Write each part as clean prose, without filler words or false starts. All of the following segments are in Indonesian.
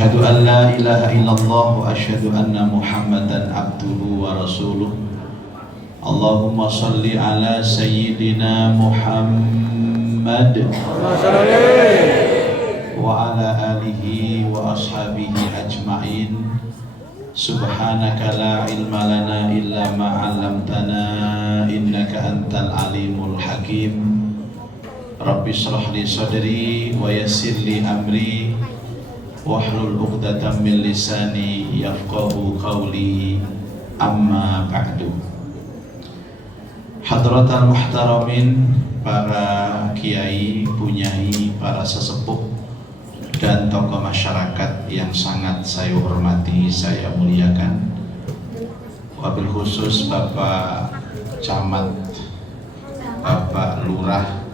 Asyhadu an la ilaha illallah wa asyhadu anna Muhammadan abduhu wa rasuluh. Allahumma salli ala sayyidina Muhammad wa ala alihi wa ashabihi ajma'in. Subhanaka la ilma lana illa ma 'allamtana innaka antal alimul hakim. Rabbi shrah li sadri wa yassir li amri wahlul 'uqdatam min lisani yafqahu qawli. Amma ba'du. Hadratal muhtaramin, para kiai, bunyai, para sesepuh dan tokoh masyarakat yang sangat saya hormati, saya muliakan. Wabil khusus Bapak Camat, Bapak Lurah,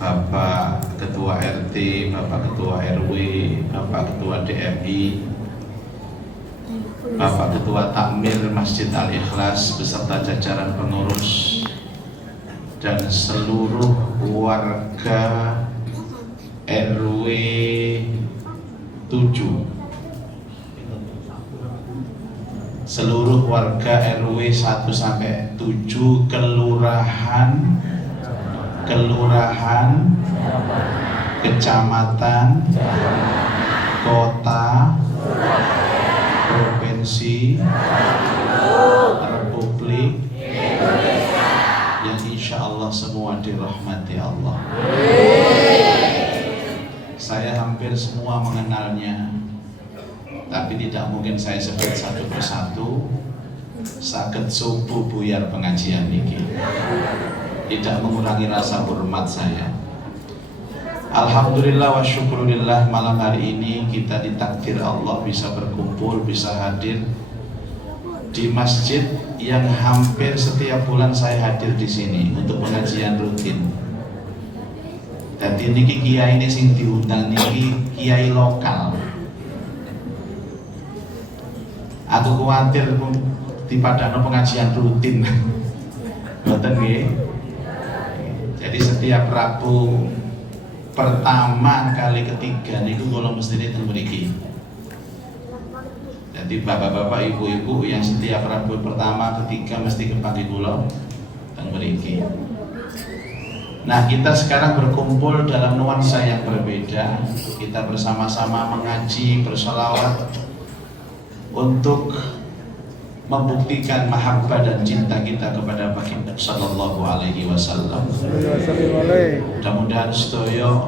Bapak Ketua RT, Bapak Ketua RW, Bapak Ketua DMI, Bapak Ketua Takmir Masjid Al-Ikhlas beserta jajaran pengurus dan seluruh warga RW 7, seluruh warga RW 1 sampai 7 kelurahan, kecamatan, kota, provinsi, Republik yang insya Allah semua dirahmati Allah. Saya hampir semua mengenalnya, tapi tidak mungkin saya sebut satu persatu. Saged subuh buyar pengajian niki, tidak mengurangi rasa hormat saya. Alhamdulillah wa syukurillah, malam hari ini kita ditakdir Allah bisa berkumpul, bisa hadir di masjid yang hampir setiap bulan saya hadir di sini untuk pengajian rutin. Jadi niki kiai ini sing diundang niki kiai lokal. Aku khawatir dipadano pengajian rutin. Mboten nggih. Jadi setiap Rabu pertama kali ketiga niku kula mestine teng mriki. Jadi bapak-bapak, ibu-ibu yang setiap Rabu pertama ketiga mesti kepanggih kula teng mriki. Nah, kita sekarang berkumpul dalam nuansa yang berbeda. Kita bersama-sama mengaji, berselawat untuk membuktikan mahabbah dan cinta kita kepada baginda sallallahu alaihi wasallam. Mudah-mudahan sedaya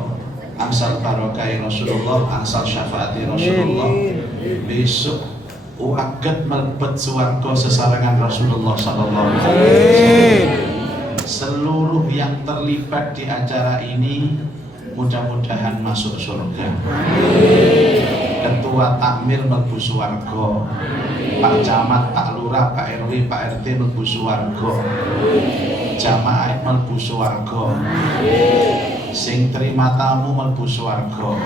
angsal barokah Rasulullah, angsal syafaati Rasulullah, besok uaget mlebet swarga sesarengan Rasulullah sallallahu alaihi wasallam. Seluruh yang terlibat di acara ini mudah-mudahan masuk surga. Ketua Takmir mlebu swarga, Pak Camat, Pak Lurah, Pak RW, Pak RT mlebu swarga, jamaah mlebu swarga, sing terima tamu mlebu swarga,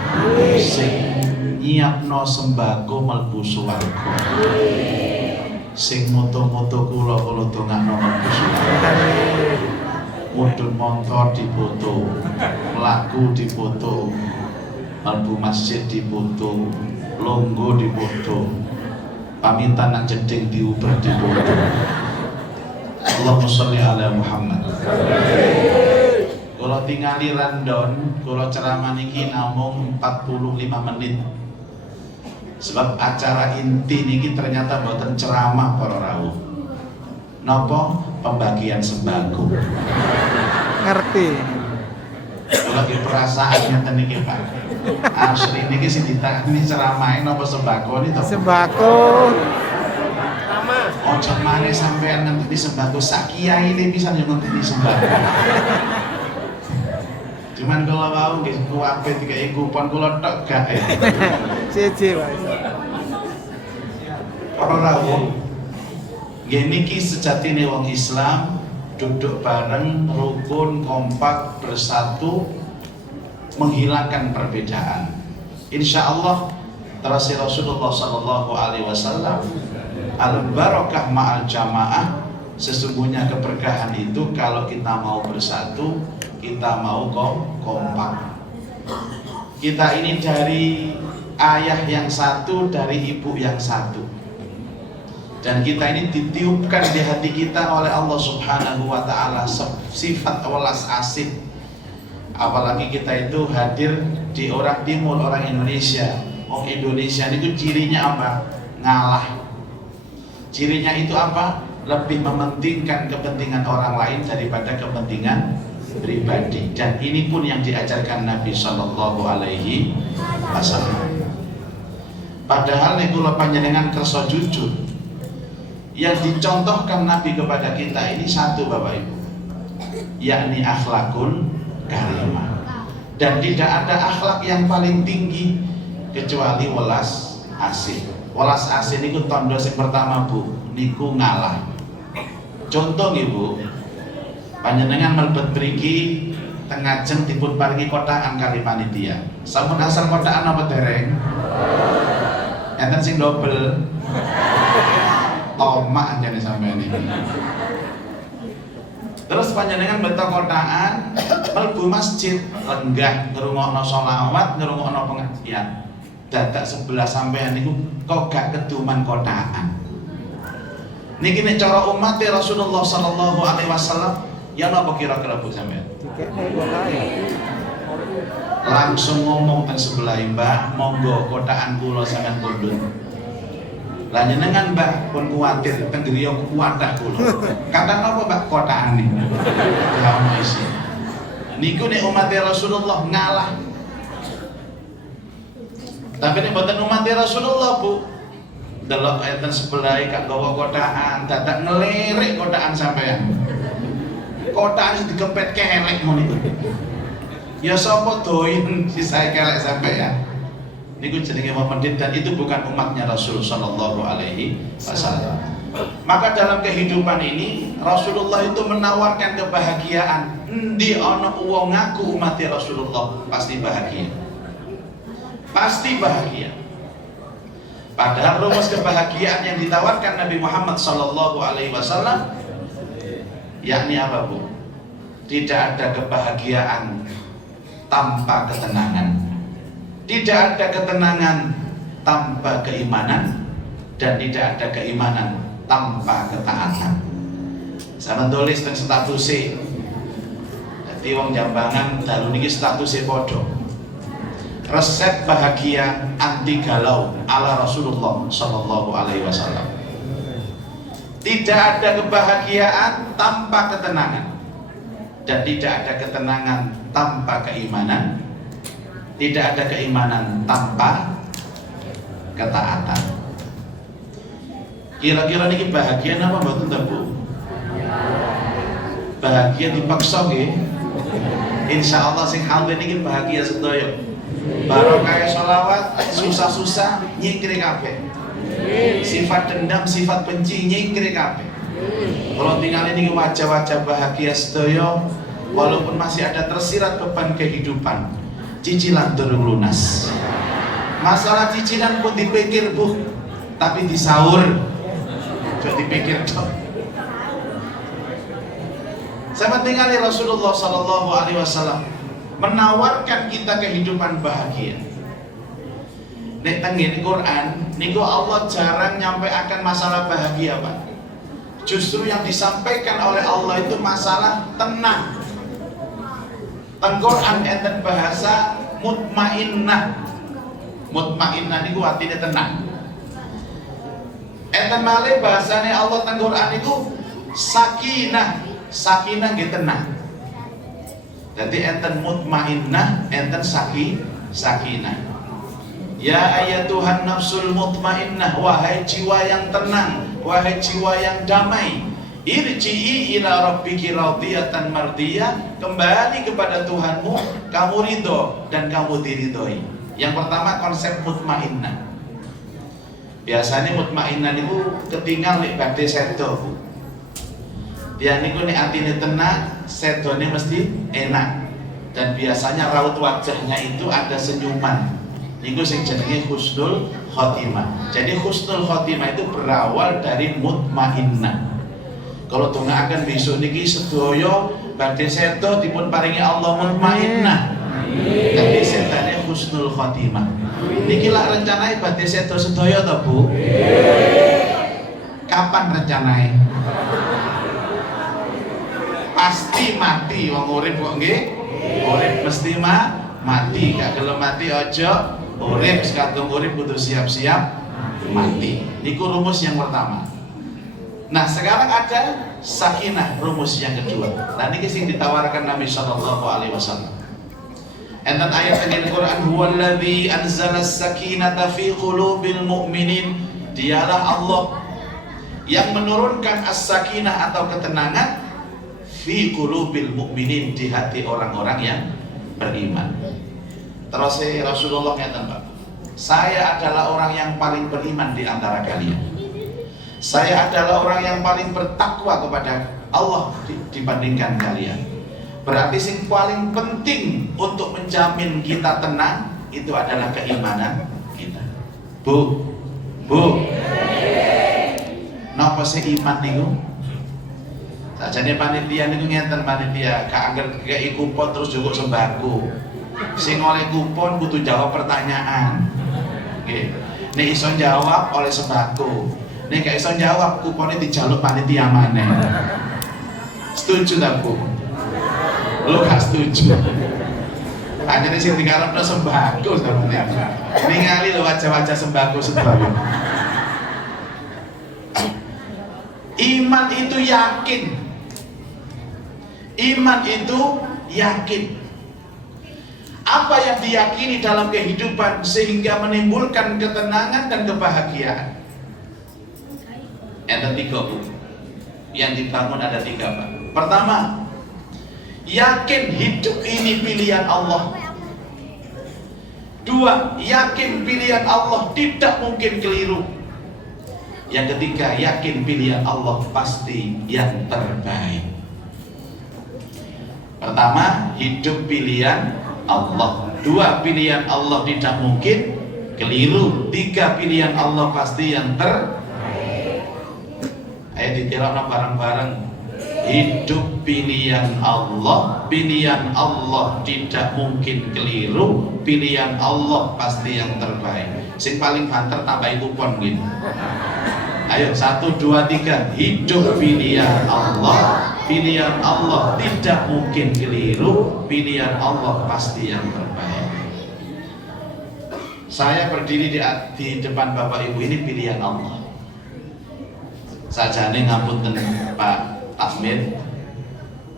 sing nyiapno sembako mlebu swarga, sing moto-moto kula dongakno mlebu swarga. Mudhun montor dipoto, mlaku dipoto, mlebu masjid dipoto, longgo dipoto, pamitan nang jeding diuber dipoto. Allahumma sholli ala Muhammad. Kula tingali random, kula ceramah niki namung 45 menit. Sebab acara inti niki ternyata mboten ceramah para rawuh. Napa? Pembagian sembako. Ngerti. Kalau di perasaan nyata niki Pak. Asli niki sing ditani ceramahe napa sembako niki? Sembako. Ojo maneh sampean ngenteni sembako sak kiai ini bisa ngenteni sembako. Cuman kalau mau nggih kuwabe dikai kupon kula tok gak ya. Siji wae. Para rawuh, niki sejatine wong Islam duduk bareng, rukun, kompak, bersatu, menghilangkan perbedaan. Insya Allah terasi Rasulullah Sallallahu Alaihi Wasallam, al-barakah ma'al jamaah. Sesungguhnya keberkahan itu kalau kita mau bersatu, kita mau kompak. Kita ini dari ayah yang satu dari ibu yang satu. Dan kita ini ditiupkan di hati kita oleh Allah Subhanahu wa ta'ala sifat welas asih. Apalagi kita itu hadir di orang timur, orang Indonesia. Orang Indonesia itu cirinya apa? Ngalah. Cirinya itu apa? Lebih mementingkan kepentingan orang lain daripada kepentingan pribadi. Dan ini pun yang diajarkan Nabi Sallallahu Alaihi Wasallam. Padahal nek kula panjenengan kersa jujur, yang dicontohkan Nabi kepada kita ini satu Bapak Ibu, yakni akhlakul karimah. Dan tidak ada akhlak yang paling tinggi kecuali welas asih. Welas asih niku tondo sing pertama Bu, niku ngalah. Contoh Ibu, panjenengan mlebet mriki tengajeng dipun paringi kotakan kali panitia. Sampun asal kotakan apa dereng? Enten sing double. Tomak jane sampeyan iki. Terus panjenengan beto kotakan, mlebu masjid, lenggah ngrungokno sholawat, ngrungokno pengajian. Dadak sebelah sampeyan niku kok gak keduman kotakan. Niki nek cara umat Rasulullah sallallahu alaihi wasallam ya napa kira-kira Bu sampean? Langsung ngomong teng sebelah Mbak, monggo kotakan kula sampean pundhut. Lah jenengan Mbak pun kuwatir teng griya kuwadah kula. Kata napa Mbak kotakan niku? Ya ono isi. Niku nek umat Rasulullah ngalah. Tapi nek boten umat Rasulullah Bu, delok enten sebelah kak gawa kotakan, dadak ngelirik kotakan sampean. Kotakan digepet kelek ngono niku. Ya sapa doyan sisae kelek sampean. Niku jenenge Muhammad dan itu bukan umatnya Rasul sallallahu alaihi wasallam. Maka dalam kehidupan ini Rasulullah itu menawarkan kebahagiaan. Endi ana wong ngaku umat Rasulullah pasti bahagia. Pasti bahagia. Padahal rumus kebahagiaan yang ditawarkan Nabi Muhammad sallallahu alaihi wasallam yakni apa Bu? Tidak ada kebahagiaan tanpa ketenangan. Tidak ada ketenangan tanpa keimanan, dan tidak ada keimanan tanpa ketaatan. Saya tulis tentang statusnya. Jadi wong Jambangan dalu niki statusnya podo. Resep bahagia anti galau ala Rasulullah sallallahu alaihi wasallam. Tidak ada kebahagiaan tanpa ketenangan, dan tidak ada ketenangan tanpa keimanan, tidak ada keimanan tanpa ketaatan. Kira-kira niki bahagia apa mboten ta Bu? Bahagia dipaksa nggih. Insyaallah sing hadir niki bahagia sedaya. Barokah sholawat, susah-susah nyingkri kabeh. Sifat dendam, sifat benci nyingkri kabeh. Kalau tinggal ini wajah-wajah bahagia sedaya, walaupun masih ada tersirat beban kehidupan, cicilan durung lunas. Masalah cicilan pun dipikir Bu, tapi disaur. Coba dipikir dong. Sama tinggal Rasulullah sallallahu alaihi wasallam menawarkan kita kehidupan bahagia. Nek tengene Quran niku Allah jarang nyampe akan masalah bahagia Pak. Justru yang disampaikan oleh Allah itu masalah tenang. Teng Quran enten bahasa mutmainnah. Mutmainnah niku artinya tenang. Enten malih bahasane Allah teng Quran niku sakinah. Sakinah nggih tenang. Jadi enten mutmainnah, enten sakinah. Ya ayatuhan nafsul mutmainnah, wahai jiwa yang tenang, wahai jiwa yang damai, irji'i ila rabbiki radiyatan mardiyah, kembali kepada Tuhanmu, kamu ridho dan kamu diridhoi. Yang pertama konsep mutmainnah. Biasanya mutmainnah itu ketinggal nek badhe sedo. Dia niku nek atine tenang, sedone mesti enak. Dan biasanya raut wajahnya itu ada senyuman. Niku sing jenenge husnul khotimah. Jadi husnul khotimah itu berawal dari mutmainnah. Kalau dongaaken besok niki sedaya badhe sedo dipun paringi Allah mutmainnah. Jadi setane husnul khotimah. Niki lak rencanane badhe sedo sedaya to, Bu? Kapan rencanane? Pasti mati wong urip kok nggih. Urip mesti mati, gak gelem mati aja urip, sekadung urip kudu siap-siap mati. Niku rumus yang pertama. Nah, sekarang ada sakinah, rumus yang kedua. Nah, niki sing ditawarkan Nabi sallallahu alaihi wasallam. Enten ayat yang Al-Qur'an, huwallazi anzala as-sakinata fi qulubil mu'minin. Dialah Allah yang menurunkan as-sakinah atau ketenangan fi qulubil mu'minin, di hati orang-orang yang beriman. Terus Rasulullah ngatakan, Pak, saya adalah orang yang paling beriman di antara kalian. Saya adalah orang yang paling bertakwa kepada Allah dibandingkan kalian. Berarti yang paling penting untuk menjamin kita tenang itu adalah keimanan kita. Bu, napa sih iman niku? Sajane panitia niku ngenten, panitia gak angger kei kupon terus jukuk sembako. Sing oleh kupon kudu jawab pertanyaan. Nggih. Nek iso jawab oleh sembako. Nek gak iso jawab kupone dijaluk panitia maneh. Setuju ta, Bu? Lu gak setuju. Hanya di sini dikarepno sembako sebenarnya. Ningali lho wajah-wajah sembako sebab. Iman itu yakin. Iman itu yakin. Apa yang diyakini dalam kehidupan sehingga menimbulkan ketenangan dan kebahagiaan. Ada 3, Bu. Yang dibangun ada 3, Pak. Pertama, yakin hidup ini pilihan Allah. 2, yakin pilihan Allah tidak mungkin keliru. Yang ketiga, yakin pilihan Allah pasti yang terbaik. Pertama, hidup pilihan Allah. 2, pilihan Allah tidak mungkin keliru. 3, pilihan Allah pasti yang terbaik. Ayo ditirokno bareng-bareng. Hidup pilihan Allah tidak mungkin keliru. Pilihan Allah pasti yang terbaik. Sing paling banter tambahi kupon gitu. Ayo 1, 2, 3. Hidup pilihan Allah tidak mungkin keliru. Pilihan Allah pasti yang terbaik. Saya berdiri di depan Bapak Ibu ini pilihan Allah. Sajane ngapunten Pak Ahmed,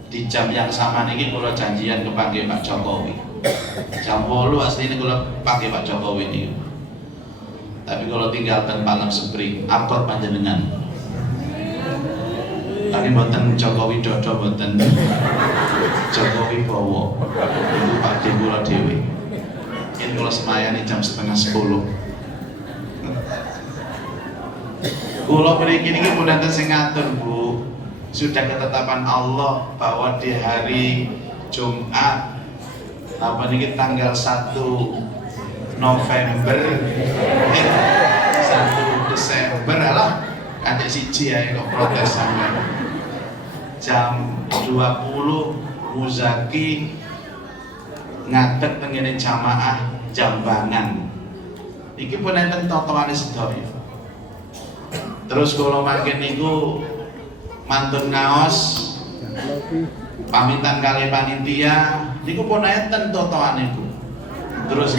di jam yang sama niki kula janjian kepanggih Pak Jokowi. Jam 8 asline kula panggih Pak Jokowi niki. Tapi kalau tinggal ten Palang Sepring, apot panjenengan. Tapi mboten Jokowi Dodo, mboten Jokowi Bowo. Itu Pak Dewula Dewi. Ini kalau semayani jam 9:30. Kula mriki niki pun enten sing ngatur, Bu. Sudah ketetapan Allah bahwa di hari Jumat apa niki tanggal 1 November 1 Desember lah ada siji ya kok protes sampai jam 20 Muzaki ngadeg tengene jamaah Jambangan. Iki pun enten totoane sedaya. Terus kalau makin niku mantun ngaos pamitan kali panitia niku pun enten totoane niku. Terus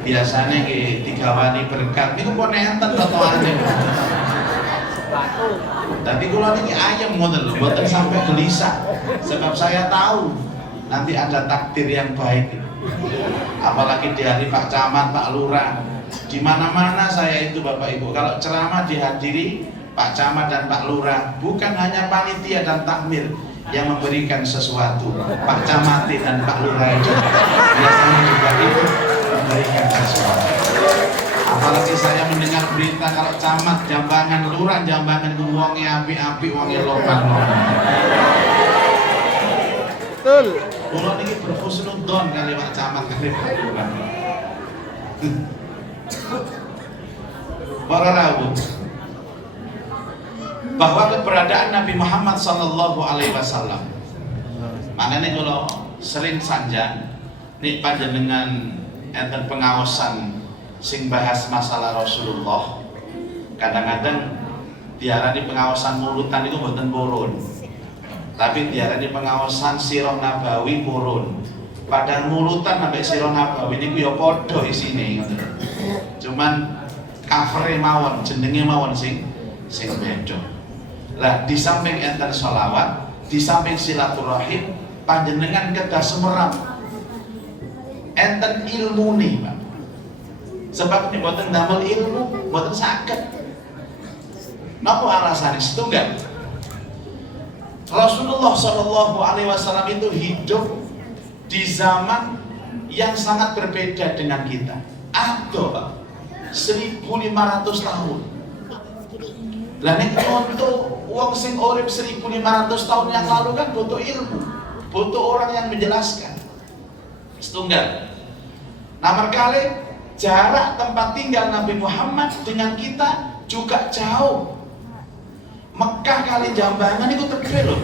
biasanya digawani berkat niku pun enten totoane. Tapi kalau ini ayam ngoten lho, mboten sampai gelisah. Sebab saya tahu nanti ada takdir yang baik. Apalagi di hari Pak Camat, Pak Lurah, di mana-mana saya itu Bapak Ibu. Kalau ceramah dihadiri Pak Camat dan Pak Lurah, bukan hanya panitia dan takmir yang memberikan sesuatu. Pak Camat dan Pak Lurah itu biasanya juga ikut memberikan sesuatu. Apalagi saya mendengar berita kalau Camat Jambangan, Lurah Jambangan itu wongnya api-api, wongnya lopan-lopan. Betul. Kalau ini berhusnudzon kali Pak Camat kali Pak Lurah. Para rawuh, bahwa keberadaan Nabi Muhammad sallallahu alaihi wasallam. Makanya kalau sering sanjan nih panjenengan enten pengawasan sing bahas masalah Rasulullah. Kadang-kadang diarani pengawasan mulutan itu mboten purun, tapi diarani pengawasan sirah nabawi purun. Padahal mulutan sampai sirah nabawi niku ya padha isine ngoten. Cuman cover mawon, jenenge mawon sing beda. Lah di samping enten sholawat, di samping silaturahim, panjenengan kedah semerap enten ilmu nih Pak. Sebab ini buatan damel ilmu, buatan sakit. Napa alasannya? Setunggal. Rasulullah SAW itu hidup di zaman yang sangat berbeda dengan kita. Ada Pak, 1500 tahun. Lah nek untuk wong sing urip 1500 tahun yang lalu kan butuh ilmu, butuh orang yang menjelaskan. Setunggal. Nomor kali jarak tempat tinggal Nabi Muhammad dengan kita juga jauh. Mekah kali Jambangan itu tegel loh.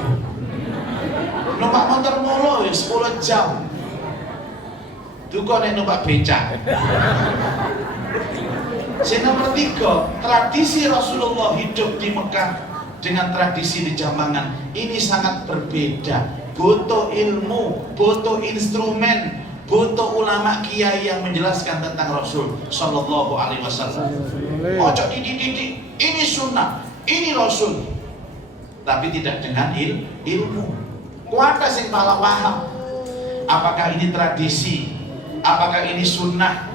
Numpak motor molo ya 10 jam. Duko nek numpak becak. Yang nomor 3, tradisi Rasulullah hidup di Mekah dengan tradisi di Jambangan ini sangat berbeda. Butuh ilmu, butuh instrumen, butuh ulama kiai yang menjelaskan tentang Rasul Sallallahu Alaihi Wasallam. Ojo dididik, ini sunnah, ini Rasul, tapi tidak dengan ilmu. Kuata sing malah paham. Apakah ini tradisi? Apakah ini sunnah?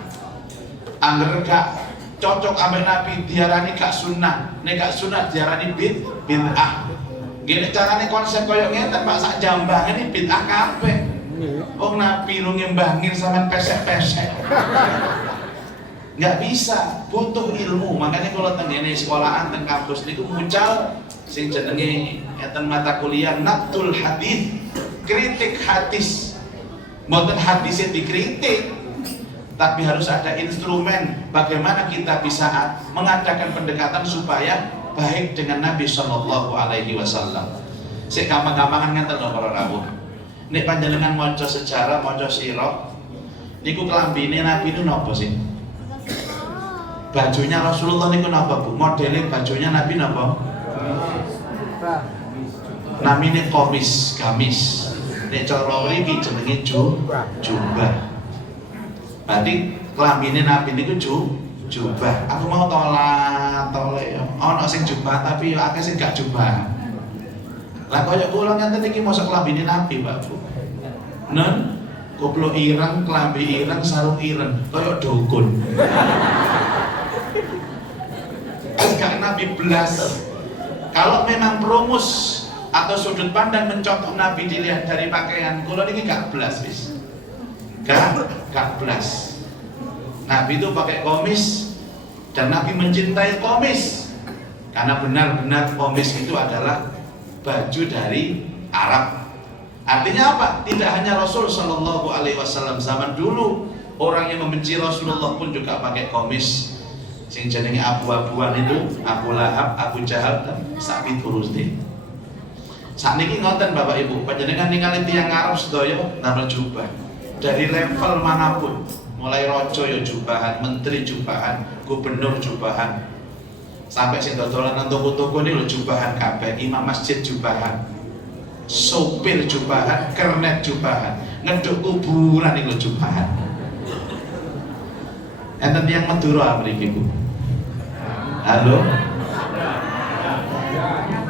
Angger gak cocok ambek Nabi diarani gak sunnah, nek gak sunnah diarani bid'ah. Gini carane konsep koyo ngeten Pak, sak Jambangan ini bid'ah kabeh. Wong Nabi lu ngembangin sama pesek-pesek. Nggak bisa, butuh ilmu. Makanya kalau tenggene sekolahan teng kampus niku mucal sing jenenge enten mata kuliah Naqdul Hadis, kritik hadis. Mboten hadisnya dikritik, tapi harus ada instrumen bagaimana kita bisa mengadakan pendekatan supaya baik dengan Nabi Sallallahu Alaihi Wasallam. Sik gampang-gampangan ngeten lho para rawuh. Nek panjenengan maca sejarah, maca sirah, niku kelambine Nabi niku napa sih? Bajunya Rasulullah niku napa Bu? Modelnya bajunya Nabi napa? Namine komis, gamis. Nek cara mriki jenenge jubah. Berarti kelambine Nabi niku jubah. Aku mau tolak ya. Ono sing jubah tapi ya akeh sing gak jubah. Lah koyo kula ngenten iki mosok klambine Nabi, Pak Bu. Nen, koplo ireng, klambi ireng, sarung ireng, koyo dukun. Gak Nabi belas. Kalau memang promus atau sudut pandang mencontoh Nabi dilihat dari pakaian, kula niki gak belas wis. Gak belas. Nabi itu pakai komis dan Nabi mencintai komis karena benar-benar komis itu adalah baju dari Arab. Artinya apa? Tidak hanya Rasul Sallallahu Alaihi Wasallam, zaman dulu orang yang membenci Rasulullah pun juga pakai komis. Sing jenenge abu-abuan itu Abu Lahab, Abu Jahal dan Sabit Urusdi. Sakniki ngoten Bapak Ibu, panjenengan ningali tiyang Arab sedaya damel jubah. Dari level manapun, mulai raja ya jubahan, menteri jubahan, gubernur jubahan, sampai sing dodolan nang toko-toko ini lho jubahan kabeh, imam masjid jubahan, sopir jubahan, kernet jubahan, ngeduk kuburan iki lho jubahan. Enten tiyang Madura mriki Bu. Halo.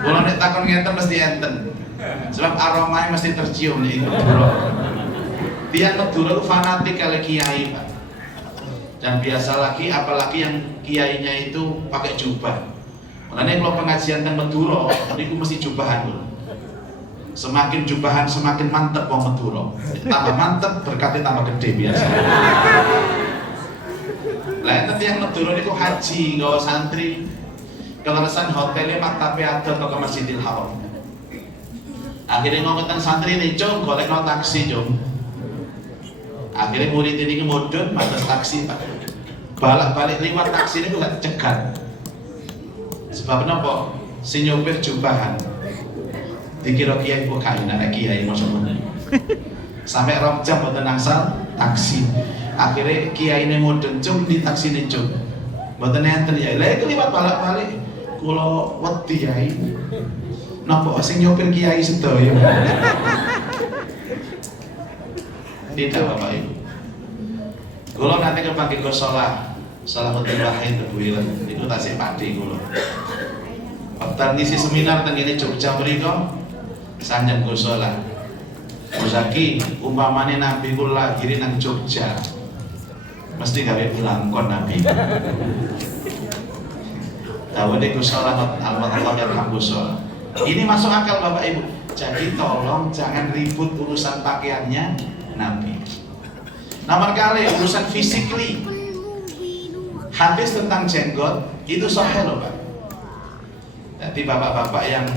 Kula nek takon ngeten mesti enten. Sebab aromanya mesti tercium nek Madura. Tiyang Madura fanatik kali kiai, Pak. Dan biasa lagi, apalagi yang kiainya itu pakai jubah. Makanya kalau pengajian tentang Madura, niku mesti jubahan dulu. Semakin jubahan semakin mantep wong Madura. Tambah mantep berkatnya tambah gede biasa. Lah enten yang Madura niku haji nggawa santri. Keleresan hotelnya maktabe adat ke Masjidil Haram. Akhirnya ngomongin santri ini, "Cung, golek no taksi, Cung." Akhirnya murid ini mudun matas taksi Pak. Balik liwat taksi ini gak cegat. Sebab kenapa? Si nyopir jubahan. Dikira kiai kok kain anak kiai maksudnya. Sampai 2 jam boten angsal taksi. Akhirnya kiai ini mudeng cung di taksi ini cung. Mboten enten ya. Lah itu liwat balik-balik. Kula wedi yai. Napa sing nyopir kiai sedaya. Tidak Bapak Ibu. Kula nanti kepanggih sholat Salahuddin Wahid Tebuilan. Iku tasih padi kula. Waktu ngisi seminar teng ngene Jogja mriku sanjang sholat. Muzaki umpamane Nabi kula lahirin nang Jogja. Mesti gawe bilangkon Nabi. Tahu deh sholat Allah yarhamu sholat. Ini masuk akal Bapak Ibu. Jadi tolong jangan ribut urusan pakaiannya Nabi. Nomor kali urusan physically. Hadis tentang jenggot itu sahih loh Pak. Jadi bapak-bapak yang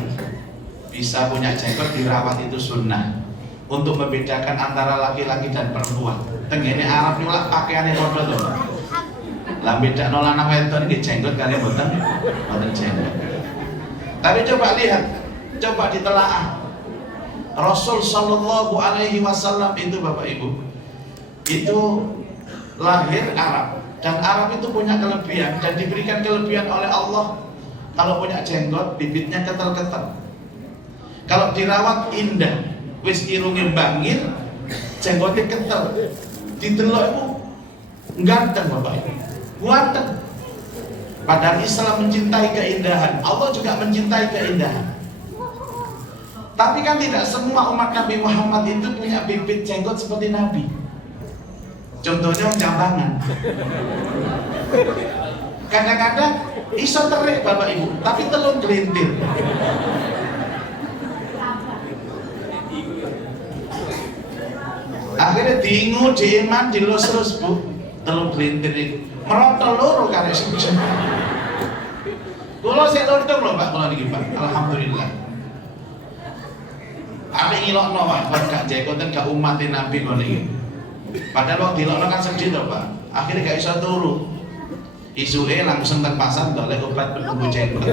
bisa punya jenggot dirawat itu sunnah untuk membedakan antara laki-laki dan perempuan. Tenggene Arab nyulak pakaiannya padha to. Lah bedakno lanang wedon iki jenggot kali mboten jenggot. Tapi coba lihat, coba ditelaah. Rasul sallallahu alaihi wasallam itu Bapak Ibu itu lahir Arab, dan Arab itu punya kelebihan dan diberikan kelebihan oleh Allah. Kalau punya jenggot bibitnya ketel-ketel. Kalau dirawat indah, wis irunge bangir, jenggotnya ketel. Didelok itu ganteng Bapak Ibu. Ganteng. Padahal Islam mencintai keindahan, Allah juga mencintai keindahan. Tapi kan tidak semua umat Nabi Muhammad itu punya bibit jenggot seperti Nabi. Contohnya jambangan. Kadang-kadang iso terik Bapak Ibu, tapi telung gelintir. Akhirnya diingu, diiman, dilus terus Bu, telung gelintir itu merotol loro karek sujud. Kula sik lontong lho Pak, kula niki Pak. Alhamdulillah. Ada ngilokno Pak, gak jenggoten gak umatin Nabi kok niki. Padahal waktu dilokno kan sedih to Pak. Akhirnya gak iso turu. Isuke langsung teng pasar golek obat penumbuh jenggot.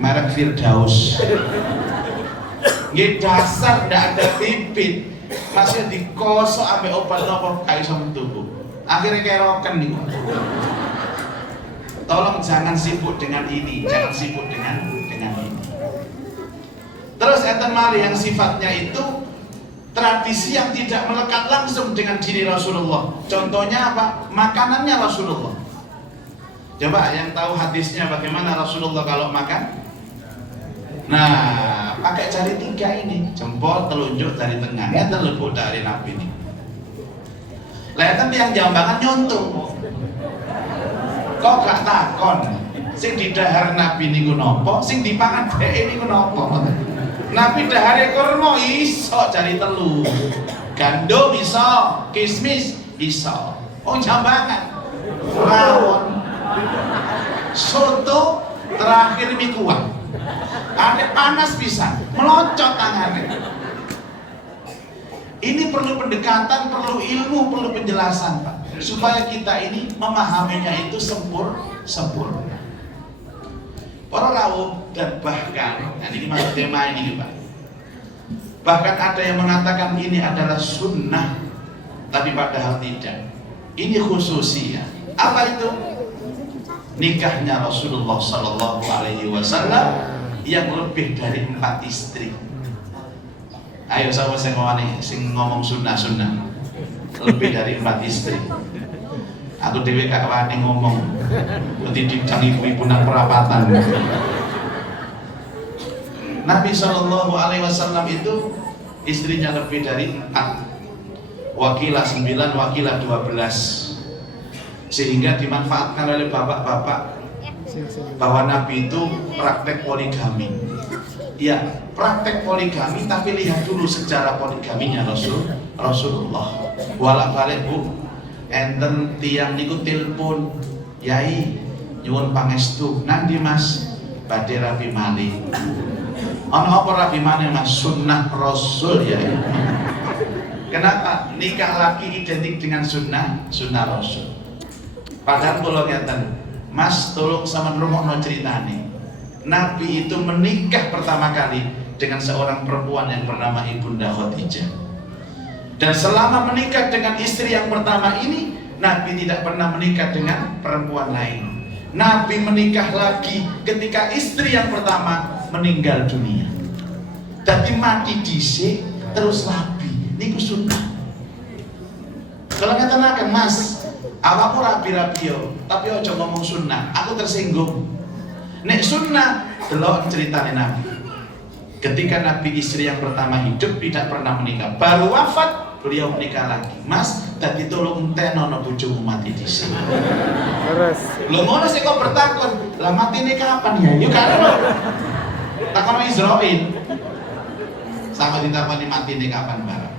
Merek Firdaus. Nggih dasar ndak ada bibit. Masih dikosok ambek obat apa gak iso metu. Akhirnya keroken niku. Tolong jangan sibuk dengan ini, jangan sibuk dengan ini. Terus enten malih yang sifatnya itu tradisi yang tidak melekat langsung dengan diri Rasulullah. Contohnya apa? Makanannya Rasulullah. Coba yang tahu hadisnya bagaimana Rasulullah kalau makan? Nah, pakai jari 3 ini, jempol, telunjuk, jari tengah, ya terlebut dari Nabi ini. Lihat yang jambangan nyuntung. Kok gak takon? Sing di dahar Nabi niku nopo, sing dipangan dhek niku nopo? Nabi dahare kurma iso jari telu. Gandum iso, kismis iso. Oh jambangan. Rawon. Soto terakhir mie kuah. Ada panas bisa, melocot tangannya. Ini perlu pendekatan, perlu ilmu, perlu penjelasan Pak, supaya kita ini memahaminya itu sempurna. Para rawuh dan bahkan, nah ini masuk tema ini Pak. Bahkan ada yang mengatakan ini adalah sunnah, tapi padahal tidak. Ini khususiah. Apa itu? Nikahnya Rasulullah Sallallahu Alaihi Wasallam yang lebih dari 4 istri. Ayo sama sing ngomong sunnah lebih dari 4 istri. Aku dewe gak wani ngomong. Nanti dicang ibu-ibu nang perapatan. Nabi Sallallahu Alaihi Wasallam itu istrinya lebih dari 4. Wakilah 9, wakilah 12. Sehingga dimanfaatkan oleh bapak-bapak bahwa Nabi itu praktek poligami. Ya, praktek poligami, tapi lihat dulu sejarah poligaminya Rasulullah. Walak balik Bu, enten tiang niku telepon, Yai nyuwun pangestu, nanti Mas badhe rabi malih. Ana apa rabi malih Mas? Sunnah Rasul ya. Kenapa? Nikah laki identik dengan sunnah Rasul. Padahal kalau ngeten, Mas tolong sama ngrungokno ceritane. Nabi itu menikah pertama kali dengan seorang perempuan yang bernama Ibunda Khadijah. Dan selama menikah dengan istri yang pertama ini, Nabi tidak pernah menikah dengan perempuan lain. Nabi menikah lagi ketika istri yang pertama meninggal dunia. Jadi mati dhisik terus rabi. Niku sunnah. Kalau ngatakan Mas, awakmu rabi-rabi yo, tapi ojo ngomong sunnah. Aku tersinggung. Nek sunnah, delok ceritane Nabi. Ketika Nabi istri yang pertama hidup tidak pernah menikah, baru wafat beliau menikah lagi. Mas, tadi tolong tenono bojomu mati dhisik. Terus. Lho ngono sih kok bertakon, lah matine kapan ya? Yo kan lho. Takon Israil. Sama ditakoni matine kapan barang.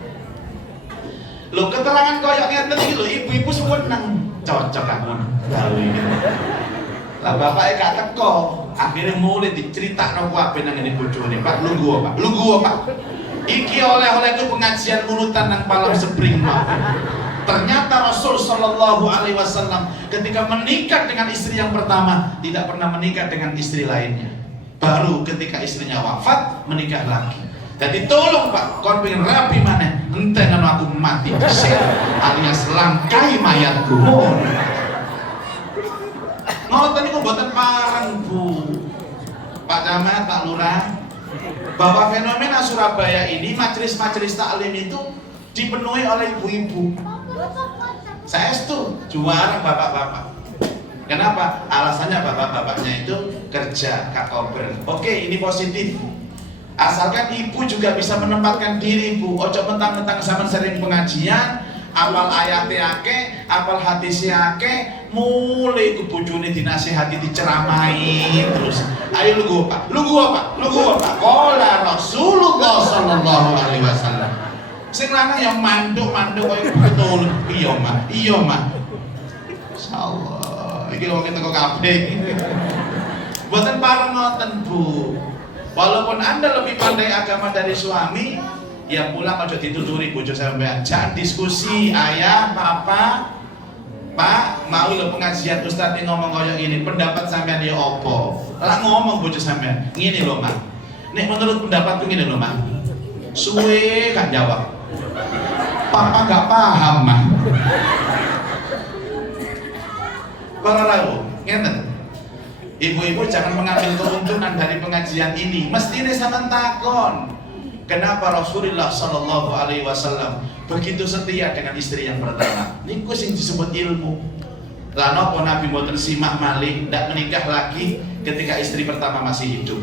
Lho keterangan koyo ngeten iki lho ibu-ibu semua nang cocok aku. Tahu iki. Lah bapake gak teko, akhirnya mulai diceritakno kabeh nang ngene bojone. Pak, lungguh Pak. Lungguh Pak. Iki oleh-oleh itu pengajian urutan nang Palang Sepring Pak. Ternyata Rasul Shallallahu Alaihi Wasallam ketika menikah dengan istri yang pertama tidak pernah menikah dengan istri lainnya. Baru ketika istrinya wafat menikah lagi. Jadi tolong Pak, kon pengen rapi mana? Enten aku mati dhisik alias langkai mayatku. Ngoten niku mboten pareng Bu. Pak Camat, Pak Lurah, bahwa fenomena Surabaya ini majelis-majelis taklim itu dipenuhi oleh ibu-ibu. Saya itu juara bapak-bapak. Kenapa? Alasannya bapak-bapaknya itu kerja kakober. Oke, ini positif. Asalkan ibu juga bisa menempatkan diri Bu. Ojo mentang-mentang sama sering pengajian, apal ayatnya ake, apal hadisnya ake, mulai ke bojone dinasihati, diceramai terus. Ayo lu Pak, lu Pak, lu Pak. Qala Rasulullah sallallahu alaihi wasallam. Sing lanang yang manduk-manduk koyo betul. Iya, Mak. Iya, Mak. Insyaallah. Iki wong teko kabeh. Mboten pareng ngoten, Bu. Walaupun Anda lebih pandai agama dari suami, ya pulang aja dituturi bojo sampean. Jangan diskusi, ayah, papa, Pak, mau lo pengajian Ustadz ngomong kayak gini, pendapat sampean ya opo? Lah ngomong bojo sampean, ngene lho, Mak. Nek menurut pendapatku ngene lho, Mak. Suwe gak jawab. Papa gak paham, Mak. Para rawuh, ngeten. Ibu-ibu jangan mengambil keuntungan dari pengajian ini. Mestine sampean takon, kenapa Rasulullah Shallallahu Alaihi Wasallam begitu setia dengan istri yang pertama? Niku sing disebut ilmu. Lah napa Nabi mboten simak malih, ndak menikah lagi ketika istri pertama masih hidup?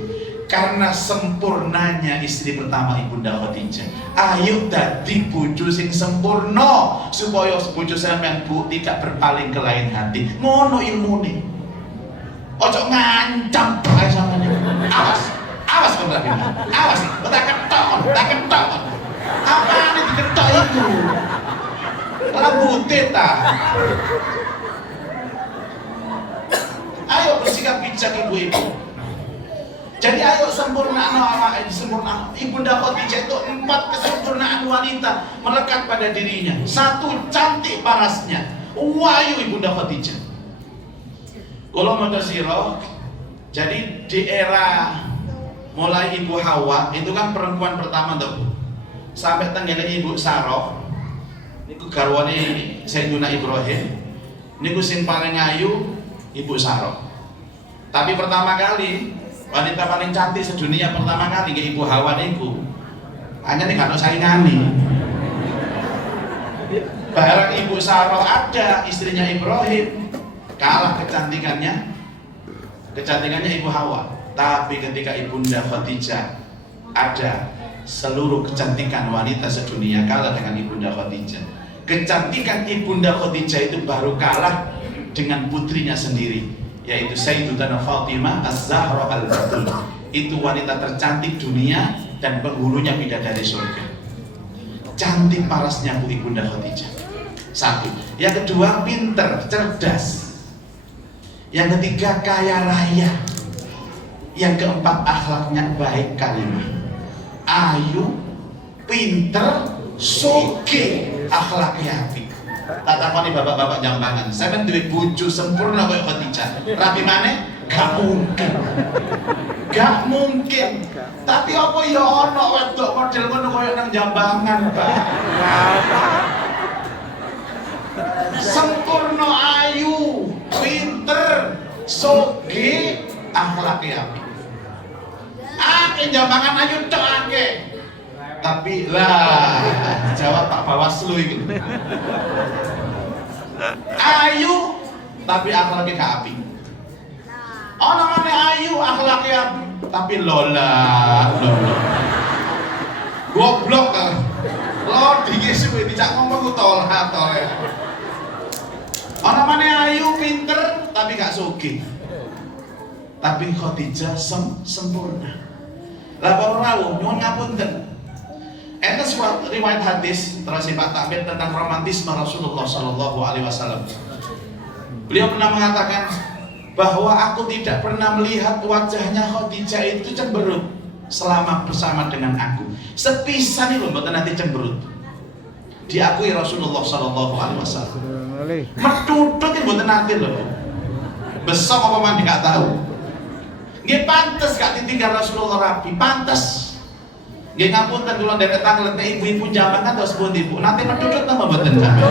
Karena sempurnanya istri pertama Ibunda Khadijah. Ayo dadi bojo sing sempurna supaya bojo sampean Bu tidak berpaling ke lain hati. Ngono ilmune. Ojo ngancam ae sampeyan. Awas kok berarti. Awas, tak ketok. Apane diketok itu? Rambute ta. Ayo bersikap bijak ibu-ibu. Jadi ayo sempurnaan awake, sempurna. Ibunda Khadijah itu 4 kesempurnaan wanita melekat pada dirinya. 1, cantik parasnya. Wayu Ibunda Khadijah. Kalau mau siro, jadi di era mulai Ibu Hawa itu kan perempuan pertama tuh, sampai tenggene Ibu Saroh, niku garwane Sayyidina Ibrahim, niku sing paling ayu Ibu Saroh. Tapi pertama kali wanita paling cantik sedunia pertama kali ke Ibu Hawa niku, hanya nih kalau saingani. Barang Ibu Saroh ada istrinya Ibrahim. Kalah kecantikannya Ibu Hawa. Tapi ketika Ibunda Khadijah ada, seluruh kecantikan wanita sedunia kalah dengan Ibunda Khadijah. Kecantikan Ibunda Khadijah itu baru kalah dengan putrinya sendiri, yaitu Sayyidatuna Fatimah Az-Zahra Al-Batul. Itu wanita tercantik dunia dan penghulunya bidadari surga. Cantik parasnya Bu Ibunda Khadijah. 1. Yang kedua, pinter, cerdas. Yang ketiga, kaya raya. Yang keempat, akhlaknya baik kalimah. Ayu, pinter, sugih, akhlaknya apik. Tak takoni bapak-bapak jambangan. Saya kan duwe bojo sempurna kayak Khadijah. Rapi maneh Gak mungkin. Gak mungkin. Tapi apa ya ono wedok model ngono koyo nang Jambangan, Pak. Sempurna, ayu, pinter, soge, akhlaknya apik. Ake Jambangan ayu tok ake. Tapi lah jawab Pak Bawaslu itu. Ayu tapi akhlaknya gak apik. Ono maneh ayu akhlaknya apik, tapi lola. Goblok kan. Lo dikisih dicak ngomong ku tolak tolak. Ono maneh ayu pinter tapi gak sugih. Tapi Khadijah sempurna. Lah para rawuh nyuwun ngapunten. Enten suatu riwayat hadis terus Pak Takbir tentang romantisme Rasulullah Sallallahu Alaihi Wasallam. Beliau pernah mengatakan bahwa aku tidak pernah melihat wajahnya Khadijah itu cemberut selama bersama dengan aku. Sepisan itu mboten nanti cemberut. Diakui Rasulullah Sallallahu Alaihi Wasallam. Metutut itu mboten nanti loh. Besok apa mandi nggak tahu. Nggih pantes gak ditinggal Rasulullah rapi, pantes. Nggih ngapunten kula nderek tanglet ibu-ibu Jambangan terus pundi Bu. Nanti metutut napa mboten sampeyan.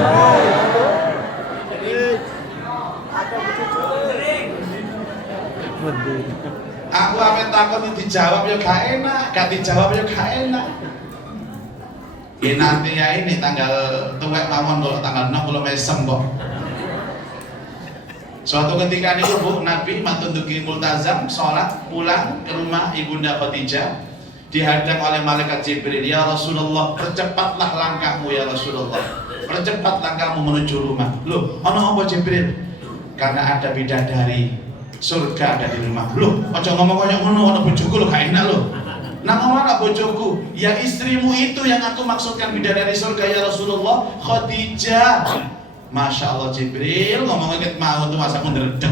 Aku ape takon dijawab ya gak enak, gak dijawab ya gak enak. Ya nanti ya ini tanggal tuwek mawon kalau tanggal 6 kula mesem kok. Suatu ketika niku Bu, Nabi mantun dugi multazam salat pulang ke rumah Ibunda Khadijah dihadang oleh malaikat Jibril. Ya Rasulullah, percepatlah langkahmu ya Rasulullah. Percepat langkahmu menuju rumah. Loh, ana apa Jibril? Karena ada bidadari surga ada di rumah. Loh, aja ngomong koyo ngono, ana bojoku lho gak enak lho. Nang ana bojoku, ya istrimu itu yang aku maksudkan bidadari surga ya Rasulullah, Khadijah. Masya Allah Jibril ngomong ngeket mau tuh masa mendredeg.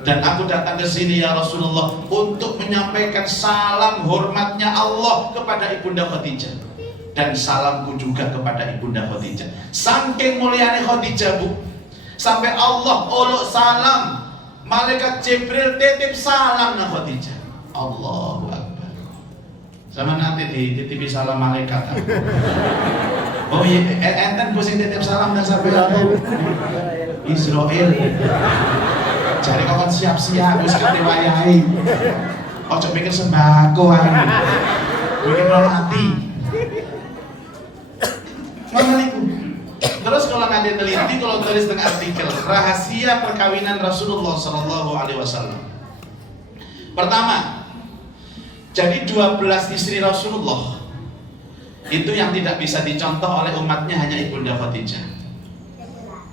Dan aku datang ke sini ya Rasulullah untuk menyampaikan salam hormatnya Allah kepada Ibunda Khadijah dan salamku juga kepada Ibunda Khadijah. Saking mulianya Khadijah Bu, sampai Allah olok salam, malaikat Jibril titip salam na Khadijah. Allahu Akbar. Sama nanti dititipi salam malaikat. Oh iya, enten pusing titip salam dan sampai Israel. Cari kawan siap-siap, wis ketewayai. Ojo pikir sembako ae. Bikin mati. Terus kalau nanti teliti, kalau tulis tengah artikel rahasia perkawinan Rasulullah Sallallahu Alaihi Wasallam. Pertama, jadi 12 istri Rasulullah itu yang tidak bisa dicontoh oleh umatnya hanya Ibunda Khadijah.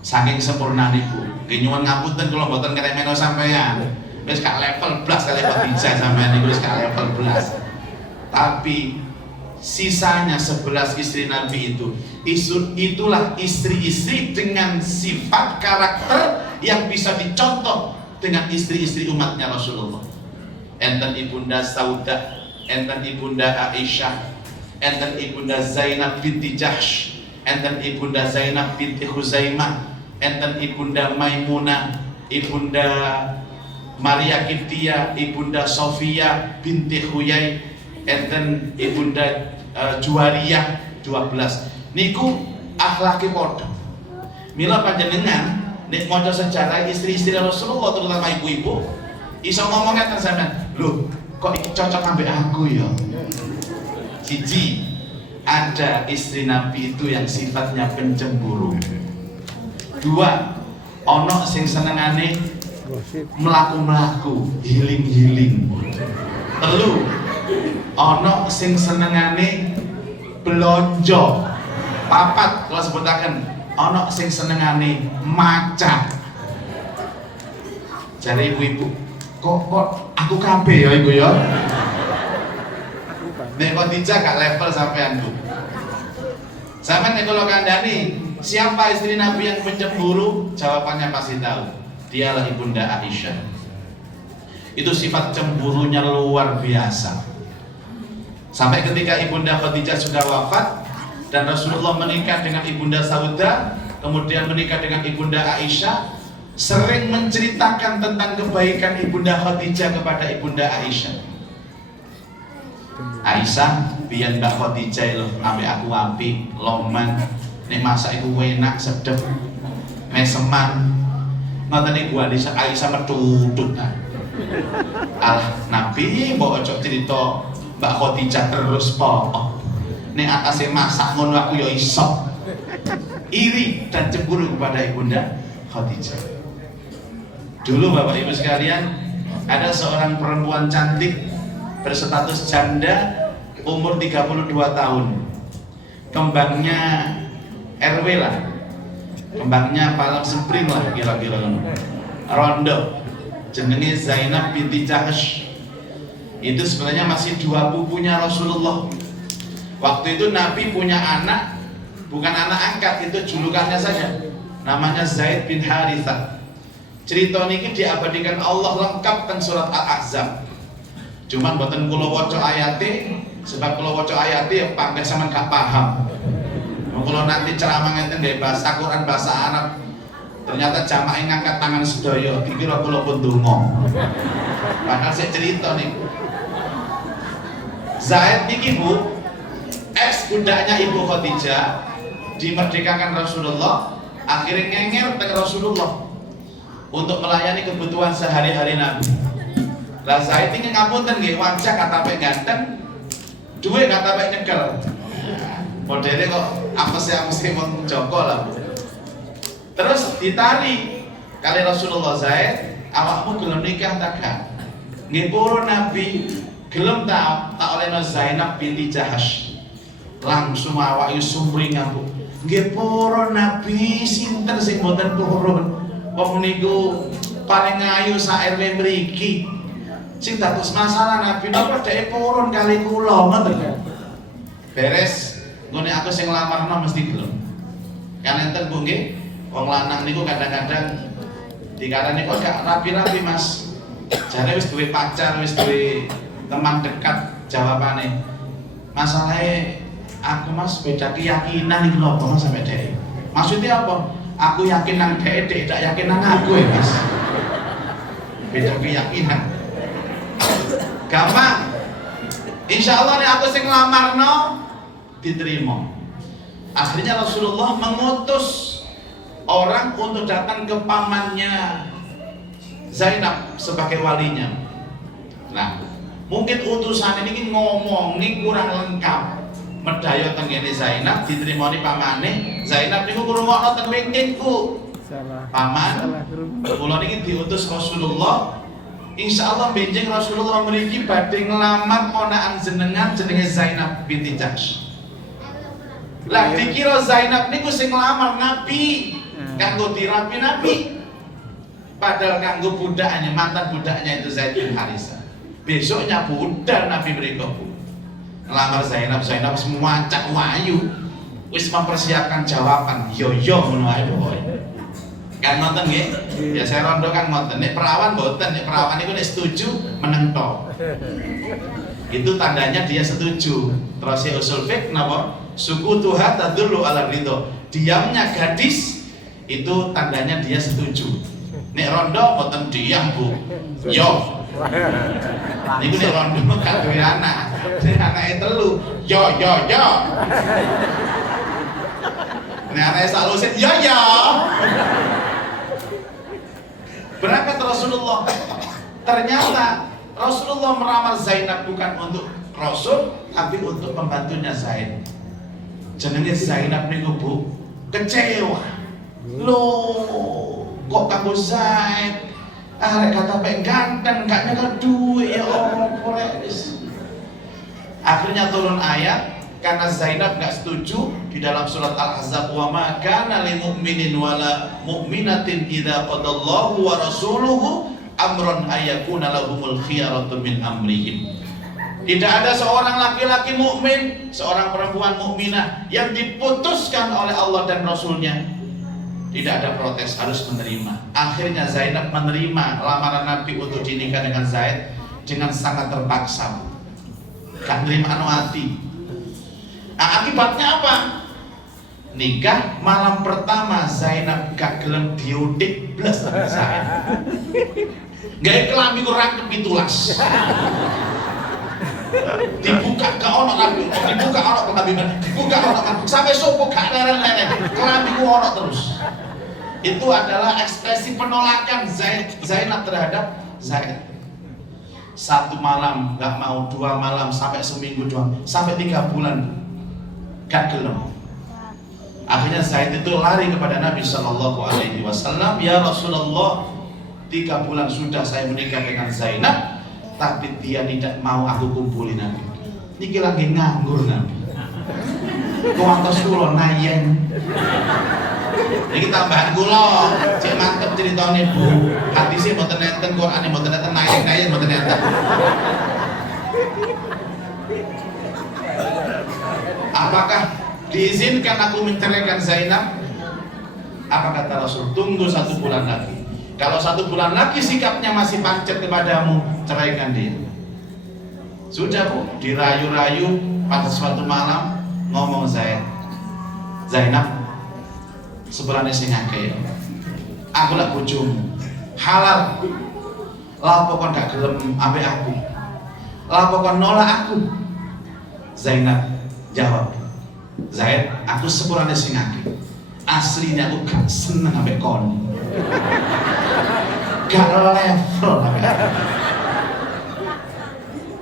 Saking sempurna niku. Nggih nyuwun ngapunten kula mboten ngremeno sampean. Wis gak level blas kali Khadijah sampean niku wis gak level blas. Tapi sisanya 11 istri Nabi itulah istri-istri dengan sifat karakter yang bisa dicontoh dengan istri-istri umatnya Rasulullah. Enten Ibunda Saudah, enten Ibunda Aisyah, enten Ibunda Zainab binti Jahsh, enten Ibunda Zainab binti Khuzaimah, enten Ibunda Maimunah, Ibunda Maria Kiptia, Ibunda Sofia binti Huyai, enten Ibunda Juwariyah 12. Niku akhlaki padha. Mila panjenengan nek maca sejarah istri-istri Rasulullah terutama ibu-ibu iso ngomong ngeten sampean, "Lho, kok iki cocok ambek aku ya?" Siji, ada istri Nabi itu yang sifatnya pencemburu. Dua, ono sing senengane melaku-melaku, healing-healing. Telu, ono sing senengane belonjo. Papat, kalau sebutaken ono sing senengane maca. Jare ibu-ibu, kok aku kabeh ya ibu ya? Nek Khadijah gak level sampean Bu. Sampeyan nek kula kandhani, siapa istri Nabi yang pencemburu? Jawabannya pasti tahu. Dialah Ibunda Aisyah. Itu sifat cemburunya luar biasa. Sampai ketika Ibunda Khadijah sudah wafat dan Rasulullah menikah dengan Ibunda Saudah, kemudian menikah dengan Ibunda Aisyah, sering menceritakan tentang kebaikan Ibunda Khadijah kepada Ibunda Aisyah. Aisyah, biyen Mbak Khadijah lho, ambek aku apik, loman, nek masak iku enak, sedep, meseman. Ngoten niku Aisyah metutut. Alah, Nabi mbok ojo cerita Mbak Khadijah terus po. Nek atase masak ngono aku ya iso. Iri dan cemburu kepada Ibunda Khadijah. Dulu Bapak Ibu sekalian, ada seorang perempuan cantik berstatus janda, umur 32 tahun. Kembangnya RW lah, kembangnya Palang Sempring lah kira-kira. Rondo, jenenge Zainab binti Jahsh. Itu sebenarnya masih dua pupunya Rasulullah. Waktu itu Nabi punya anak, bukan anak angkat, itu julukannya saja, namanya Zaid bin Harithah. Cerita niki diabadikan Allah lengkap teng surat Al-Ahzab. Cuman boten kula waca ayate, sebab kula waca ayate ya pangke sampean gak paham. Kula nanti ceramah ngeten nggih bahasa Quran bahasa Arab. Ternyata jamaah ngangkat tangan sedaya, dikira kula pun donga. Padahal saya cerita niku. Zaid niki Bu, ex budaknya Ibu Khadijah, dimerdekakan Rasulullah, akhirnya ngenger teng Rasulullah untuk melayani kebutuhan sehari-hari Nabi. Lah Zaid ini ngapunten nggih, wajah katape ganteng, duwe katape nyekel. Modelnya kok apes-apes wong Joko lah. Terus ditari kali Rasulullah, Zaid, awakmu gelem nikah ta gak? Nggih purun Nabi, gelem ta olehno Zainab binti Jahsh. Langsung awake sumringah Bu. Nggih purun Nabi, sinten sing mboten purun? Wong niku paling ayu sak RW mriki. Sing dados masalah Nabi napa dhek purun kali kula ngoten. Beres, ngene aku sing nglamarno mesti gelem. Kan enten Bu nggih, wong lanang niku kadang-kadang dikarani kok gak rapi-rapi Mas. Jare wis duwe pacar, wis duwe teman dekat, jawabane. Masalahe aku Mas beda keyakinan iki lho Mas sampe dhek. Maksudnya apa? Aku yakin nang dhek, dhek tak yakin nang aku ya Mas. Beda keyakinan. Gampang. Insya Allah nih aku sing nglamarno diterima. Akhirnya Rasulullah mengutus orang untuk datang ke pamannya Zainab sebagai walinya. Nah, mungkin utusan ini ngomong ini kurang lengkap. Medaya tenggene Zainab diterimani pamane. Zainab niku ngrungokno teng wingkingku. Paman, kula niki diutus Rasulullah. Insyaallah benjing Rasulullah mriki badhe nglamar ponakan jenengan jenenge Zainab binti Jahsh. Lah dikira Zainab niku sing nglamar Nabi, kanggo dirapi Nabi. Padahal kanggo budaknya, mantan budaknya itu Zaid bin Harithah. Besoknya budal Nabi mriko. Ngelamar Zainab, Zainab semua cak wayu, wis mempersiapkan jawaban, yo ngono ae pokoke. Kan ngoten nggih? Ya saya rondo kan ngoten. Nek perawan mboten, nek perawan niku nek setuju meneng tok. Itu tandanya dia setuju. Terus usul fiqh napa? Sukutuha tadullu ala ridho. Diamnya gadis itu tandanya dia setuju. Nek rondo mboten diam, Bu. Yo. Niku nek rondo gak duwe anak. Anaknya telu, yo. Ini anaknya sak lusin, yo. Berangkat Rasulullah. Ternyata Rasulullah meramar Zainab bukan untuk Rasul, tapi untuk pembantunya Zaid. Jenenge Zainab niku Bu, kecewa. Loh, kok kamu Zaid? Arek kata pek ganteng, gak nyekel duit ya opo rek. Akhirnya turun ayat karena Zainab nggak setuju di dalam surat Al-Ahzab, wa ma kana lil mu'minin wala mu'minatin idza qadallahu wa rasuluhu amron ayakuna lahumul khiyaratu min amrihim. Tidak ada seorang laki-laki mukmin, seorang perempuan mukminah yang diputuskan oleh Allah dan Rasulnya tidak ada protes, harus menerima. Akhirnya Zainab menerima lamaran Nabi untuk dinikah dengan Zaid dengan sangat terpaksa. Gak nerima anu hati. Nah, akibatnya apa? nikah malam pertama Zainab gak gelem diudik blas saya. Gawe kelambi ku rangkep 17. Dibuka gak ono kelambi, dibuka ono kelambi, dibuka ono sampai subuh gak leren-leren. Kelambi ku ono terus. Itu adalah ekspresi penolakan Zainab terhadap Zaid. 1 malam gak mau, 2 malam, sampai seminggu doang, sampai 3 bulan gak gelem. Akhirnya Zaid itu lari kepada Nabi Shallallahu Alaihi Wasallam, ya Rasulullah, 3 bulan sudah saya menikah dengan Zainab, tapi dia tidak mau aku kumpulin Nabi. Niki lagi nganggur Nabi. Kuantos kulo nayeng. Niki tambahan kulo, cek mantep ceritanya Bu. Hadisnya mboten enten, Qur'ane mboten enten, nayeng mboten enten. Apakah diizinkan aku menceraikan Zainab? Apa kata Rasul? Tunggu 1 bulan lagi. Kalau 1 bulan lagi sikapnya masih pancet kepadamu, ceraikan dia. Sudah Bu, dirayu-rayu pada suatu malam ngomong Zainab, sebenarnya sing akeh. Aku lak bojomu. Halal. Lah pokok gak gelem ambek aku. Lah pokok nolak aku. Zainab jawab, Zaid, aku sepurane sing akeh. Aslinya aku gak seneng ambek kon. Gak level ambek aku.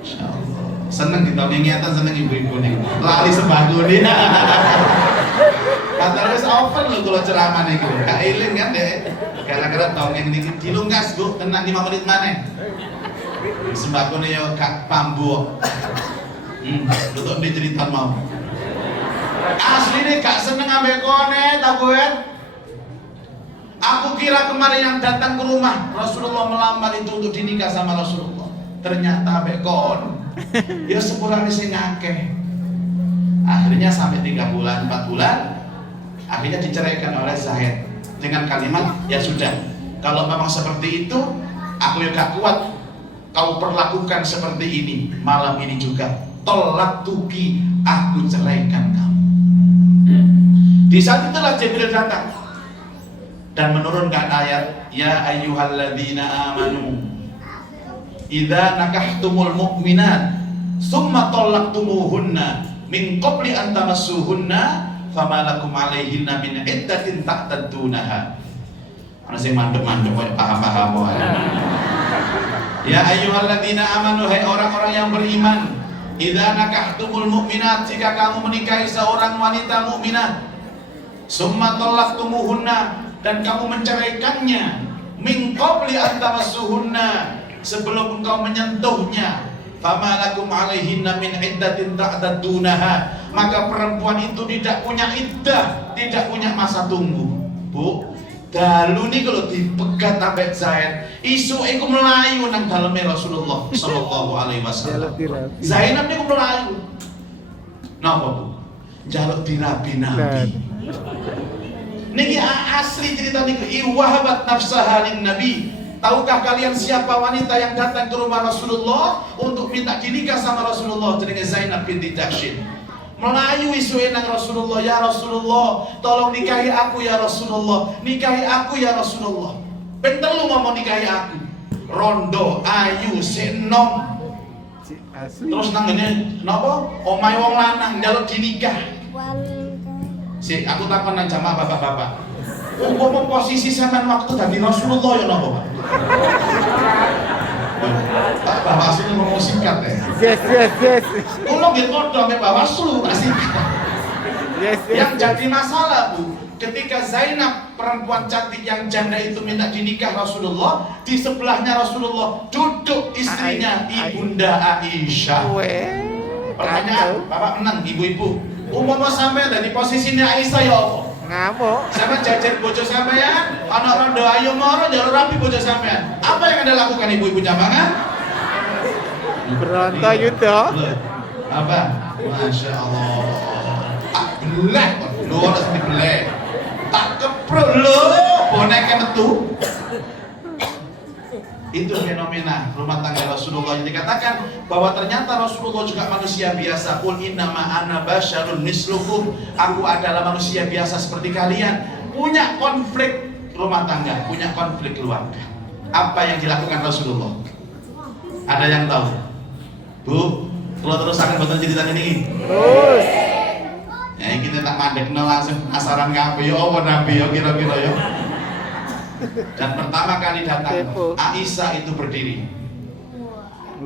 Insyaallah. Seneng ditongeng-ngeten, seneng ibu-ibu nih. Lali sembako nih. Kata wis open lho kula ceramah niku. Gak eling kan dek. Gara-gara tongeng niki dilungkas Bu, tenang 5 menit maneh. Sembako nih yo gak pambu. Untuk di cerita mau. Asli nih gak seneng ambek kone, tau gue. Aku kira kemarin yang datang ke rumah Rasulullah melamar itu untuk dinikah sama Rasulullah. Ternyata ambek kon. Ya sepurane sing akeh. Akhirnya sampai 3 bulan, 4 bulan, akhirnya diceraikan oleh Zaid dengan kalimat, ya sudah. Kalau memang seperti itu, aku ya gak kuat. Kau perlakukan seperti ini malam ini juga. Tolak tuki, aku ceraikan kamu. Di saat itulah Jibril datang dan menurunkan ayat, ya ayyuhalladzina amanu idza nakahtumul mu'minat summa talaqtumuhunna min qabli an tamassuhunna famalakum alaihinna min iddatin ta'taddunaha. Ana sing mandek-mandek koyo paham-paham wae. Ya ayyuhalladzina amanu, hai orang-orang yang beriman, idza nakahtumul mu'minat, jika kamu menikahi seorang wanita mukminah, summa talaqtumuhunna, dan kamu menceraikannya, min qabli an tamassuhunna, sebelum engkau menyentuhnya, famalakum alaihinna min iddatin ta'taddunaha, maka perempuan itu tidak punya iddah, tidak punya masa tunggu. Bu, dalu nih kalau dipegat ambek Zaid, isu iku melayu nang daleme Rasulullah sallallahu alaihi wasallam. Zainab niku melayu. Napa Bu? Jaluk dirabi-nabi. Niki asli cerita niku, iwahabat nafsaha lin nabi. Tahukah kalian siapa wanita yang datang ke rumah Rasulullah untuk minta dinikah sama Rasulullah? Jenenge Zainab binti Jahsy. Melayu isuin nang Rasulullah, ya Rasulullah, tolong nikahi aku ya Rasulullah, nikahi aku ya Rasulullah. Ben telu ngomong nikahi aku. Rondo, ayu, senom. Terus nang ngene napa? Omahe wong lanang njaluk dinikah. Si, aku takon nang jamaah bapak-bapak. Umpama posisi sampean waktu dadi Rasulullah ya napa, Pak? Pak Bawaslu ngomong singkat ya. Yes. Kulo nggih padha mek Bawaslu tak singkat. Yes. Yang jadi masalah Bu, ketika Zainab perempuan cantik yang janda itu minta dinikah Rasulullah, di sebelahnya Rasulullah duduk istrinya Ibunda Aisyah. Pertanyaan, Bapak menang ibu-ibu. Umpama sampai dari posisinya Aisyah ya apa? Ngamuk. Sama jajan bojo sampean, anak rondo ayo moro jalur rapi bojo sampean. Apa yang Anda lakukan ibu-ibu jambangan? Berontak yuda. Apa? Masya Allah. Tak beleh, lu harus dibeleh. Tak keprok lu, boneknya metu. Itu fenomena rumah tangga Rasulullah yang dikatakan bahwa ternyata Rasulullah juga manusia biasa. Qul innama ana basyarun mislukum. Aku adalah manusia biasa seperti kalian. Punya konflik rumah tangga, punya konflik keluarga. Apa yang dilakukan Rasulullah? Ada yang tahu? Bu, kalau terus akan betul cerita ini. Terus. Ya kita tak mandekno langsung asaran kabeh yo apa nabi yo kira-kira yo. Dan pertama kali datang Aisyah itu berdiri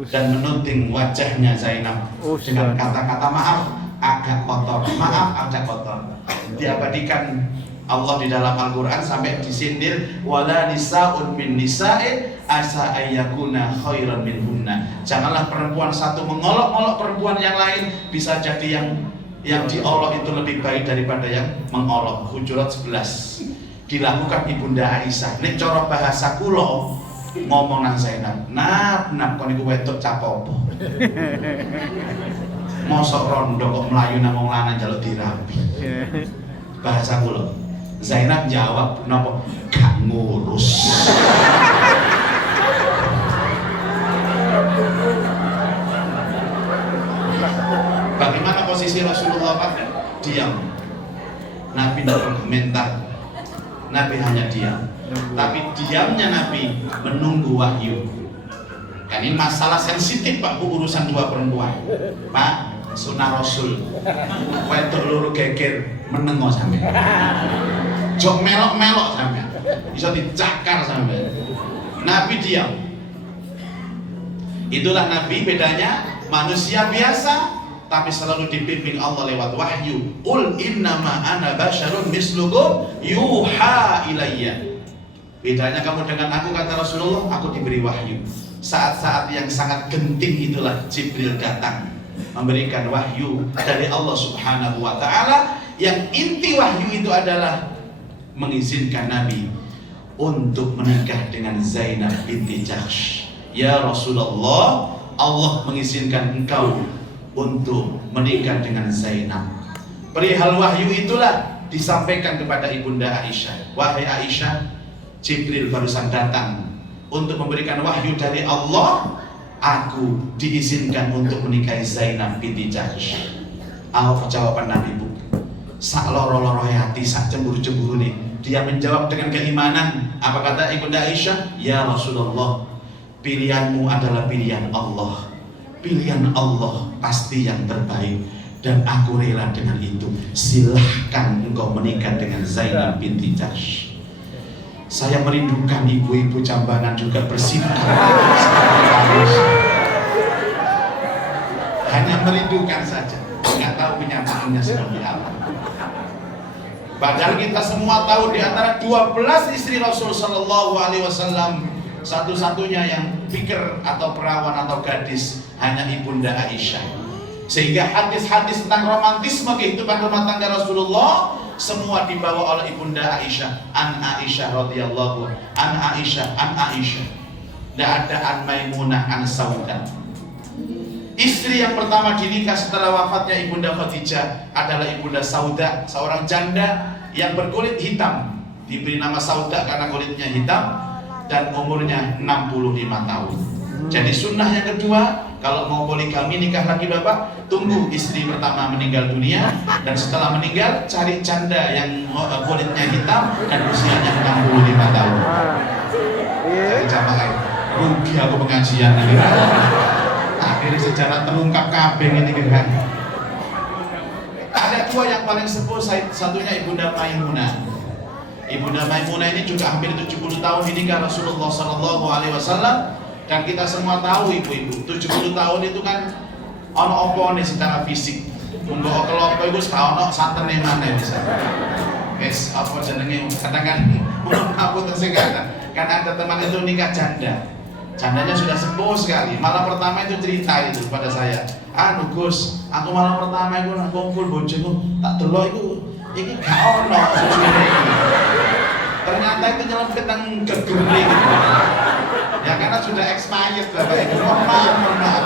dan menunting wajahnya Zainab dengan kata-kata maaf agak kotor, maaf agak kotor. Diabadikan Allah di dalam Al-Quran sampai disindir wala nisaun min nisa'in asa ayyakuna khairan minhunna. Janganlah perempuan satu mengolok-olok perempuan yang lain, bisa jadi yang diolok itu lebih baik daripada yang mengolok. Hujurat 11 dilakukan Ibunda Aisyah. Nek cara bahasa kula ngomong nang Zainab, "Nap, kon iku wedok cah apa?" Mosok rondo kok mlayu nang wong lanang njaluk dirapi. Bahasa kula. Zainab jawab, "Napa? Gak ngurus." Bagaimana posisi Rasulullah Pak? Diam. Nabi tidak berkomentar. Nabi hanya diam. Tapi diamnya Nabi menunggu wahyu. Kan ini masalah sensitif Pak, Bu, urusan dua perempuan. Pak, sunah Rasul. Wedok loro geger menengo sampe. Jok melok-melok sampe. Bisa dicakar sampe. Nabi diam. Itulah Nabi, bedanya manusia biasa tapi selalu dibimbing Allah lewat wahyu. Qul innama ana basyarun mislukum yuha ilayya. Bedanya kamu dengan aku, kata Rasulullah, aku diberi wahyu. Saat-saat yang sangat genting itulah Jibril datang memberikan wahyu dari Allah Subhanahu wa taala, yang inti wahyu itu adalah mengizinkan Nabi untuk menikah dengan Zainab binti Jahsy. Ya Rasulullah, Allah mengizinkan engkau untuk menikah dengan Zainab. Perihal wahyu itulah disampaikan kepada Ibunda Aisyah. Wahai Aisyah, Jibril barusan datang untuk memberikan wahyu dari Allah. Aku diizinkan untuk menikahi Zainab binti Jahsy. Apa jawaban Nabi, Bu? Sak loro-loro hati, sak cemburu-cemburu nih. Dia menjawab dengan keimanan. Apa kata Ibunda Aisyah? Ya Rasulullah, pilihanmu adalah pilihan Allah. Pilihan Allah pasti yang terbaik, dan aku rela dengan itu. Silahkan engkau menikah dengan Zainab binti Jahsy. Saya merindukan ibu-ibu Jambangan juga bersikap hanya merindukan saja, nggak tahu kenyataannya seperti apa. Padahal kita semua tahu di antara 12 istri Rasul Sallallahu Alaihi Wasallam, satu-satunya yang pikir atau perawan atau gadis hanya Ibunda Aisyah. Sehingga hadis-hadis tentang romantisme kehidupan rumah tangga Rasulullah semua dibawa oleh Ibunda Aisyah. An Aisyah radhiyallahu an Aisyah an Aisyah. Tidak ada an Maimunah an Saudah. Istri yang pertama dinikah setelah wafatnya Ibunda Khadijah adalah Ibunda Saudah, seorang janda yang berkulit hitam. Diberi nama Saudah karena kulitnya hitam dan umurnya 65 tahun. Jadi sunnah yang kedua, kalau mau poligami nikah lagi Bapak, tunggu istri pertama meninggal dunia, dan setelah meninggal cari janda yang kulitnya hitam dan usianya 65 tahun. Cari jamaah, rugi aku pengajian ini. Akhirnya sejarah terungkap kabeh ini kan. Ada dua yang paling sepuh, satunya Ibunda Maimunah. Ibunda Maimunah ini juga hampir 70 tahun dinikah Rasulullah Sallallahu Alaihi Wasallam. Dan kita semua tahu ibu-ibu, 70 tahun itu kan ono opone secara fisik. Mbok kelopo iku ono santene maneh bisa. Wis apa jenenge kadang-kadang aku tersegan. Kan ada teman itu nikah janda. Jandanya sudah sepuh sekali. Malam pertama itu cerita itu kepada saya. Anu Gus, aku malam pertama itu kumpul bojoku, tak delok iku iki gak ono susune iki. Ternyata itu nyelempit nang gegere gitu. Ya karena sudah expired Bapak Ibu, mohon maaf.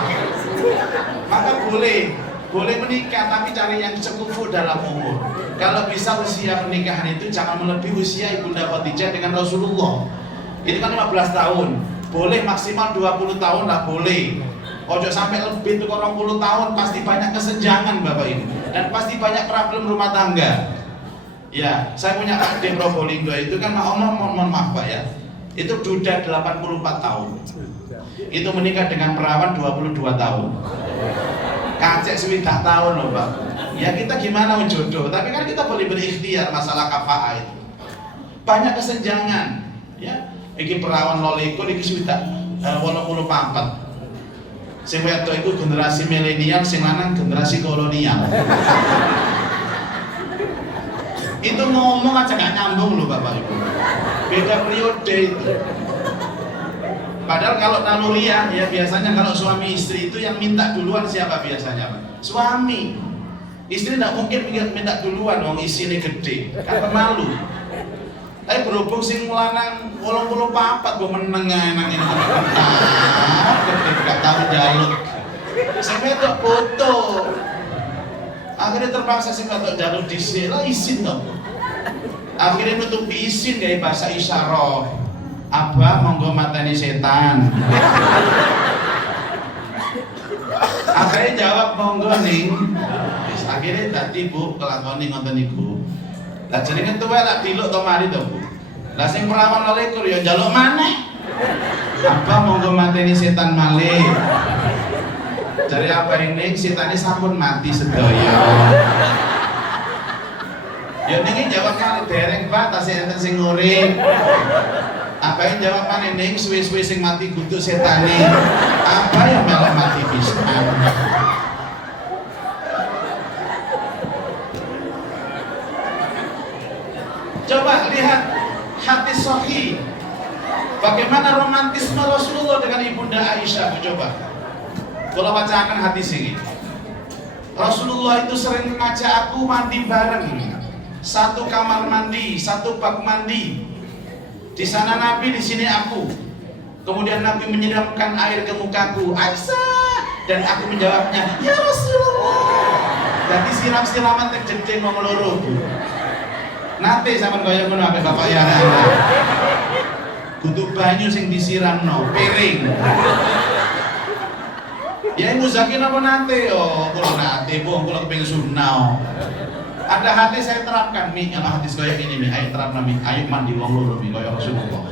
Maka boleh menikah, tapi cari yang sekufu dalam umur. Kalau bisa usia pernikahan itu jangan melebihi usia Ibunda Khadijah dengan Rasulullah. Itu kan 15 tahun. boleh maksimal 20 tahun lah boleh. Ojo sampai lebih tuh 20 tahun, pasti banyak kesenjangan Bapak Ibu, dan pasti banyak problem rumah tangga. Ya, saya punya Pak di Probolinggo itu kan mohon maaf Pak ya, itu duda 84 tahun, itu menikah dengan perawan 22 tahun, kacek sewidak tahun loh Pak. Ya kita gimana jodoh, tapi kan kita boleh berikhtiar masalah kafaah itu. Banyak kesenjangan, ya. Iki perawan loleko, iki sudah 84. Sing wedok iku generasi milenial, sing lanang generasi kolonial. Itu ngomong aja gak nyambung loh Bapak Ibu. Beda periode itu. Padahal kalau naluriah ya biasanya kalau suami istri itu yang minta duluan siapa biasanya Pak? Suami. Istri tidak mungkin minta duluan, wong isine gede, kan malu. Tapi berhubung sing lanang 84 gue meneng enak ini gak tahu jaluk. Sing wedok foto. Akhirnya terpaksa sing wedok jaluk dhisik lah izin dong. Akhirnya nutupi izin gawe bahasa isyarah. Abah monggo mateni setan. Akhirnya jawab monggo ning. Akhirnya dadi Bu kelakoni ngoten niku. Lah jenenge tuwa lak diluk to mari to, Bu. Lah sing perawan lekur ya njaluk maneh. Apa monggo mateni setan malih. Jare apa ini setane sampun mati sedaya. Ya niki jawab malih dereng Pak, tasih enten sing urip. Apa yang jawab maneh ning suwe-suwe sing mati kudu setane. Apa yang malah mati pisan. Coba lihat hadis sahih. Bagaimana romantisme Rasulullah dengan Ibunda Aisyah, coba. Kalau bacakan hadis ini. Rasulullah itu sering ngajak aku mandi bareng. Satu kamar mandi, satu bak mandi. Di sana Nabi, di sini aku. Kemudian Nabi menyiramkan air ke mukaku, Aisyah, dan aku menjawabnya, ya Rasulullah. Jadi siram-siraman terjedeng wong loro. Nanti sampean kaya ngono ambek bapak ya anak. Kudu banyu sing disiramno, piring. Ya ibu Zaki napa nanti? Oh, kula nanti, Bu, kula kepengin sunah. Ada hati saya terapkan Mi, kalau hadis kaya ini Mi, ayo terapkan Mi, ayo mandi wong loro Mi kaya Rasulullah.